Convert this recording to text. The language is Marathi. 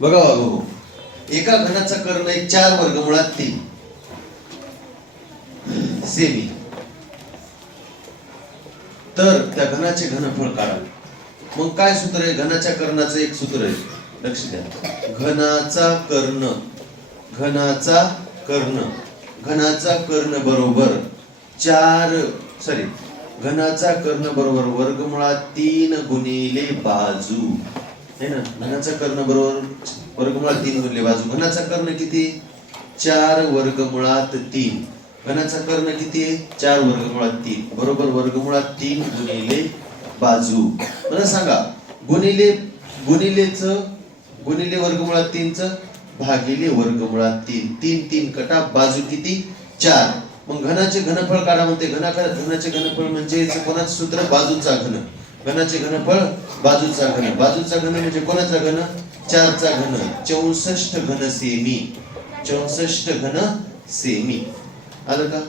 बघा बाबू एका घनाचा कर्ण आहे चार वर्गमुळात तीन. सेमी. तर त्या घनाचे घनफळ काढा. मग काय सूत्र आहे? घनाच्या कर्णाचं एक सूत्र आहे. लक्ष द्या. घनाचा कर्ण. घनाचा कर्ण. घनाचा कर्ण बरोबर चार सॉरी घनाचा कर्ण बरोबर वर्गमुळात तीन गुणिले बाजू. है ना? घनाचा कर्ण बरोबर वर्गमुळात तीन गुणिले बाजू. घनाचा कर्ण किती? चार वर्गमुळात तीन. घनाचा कर्ण किती? आहे चार वर्गमुळात तीन. बरोबर वर्गमुळात तीन गुणिले बाजू. मला सांगा गुणिले गुणिलेच गुणिले वर्गमुळात तीनच भागिले वर्गमुळात तीन. तीन तीन कटा बाजू किती? चार. मग घनाचे घनफळ काढा म्हणते. घनाकडे घनाचे घनफळ म्हणजे कोणाचं सूत्र? बाजूचा घन. घनाचे घनफळ बाजूचा घन. बाजूचा घन म्हणजे कोणाचा घन? चारचा घन. चौसष्ट घन सेमी. चौसष्ट घन सेमी. आलं का?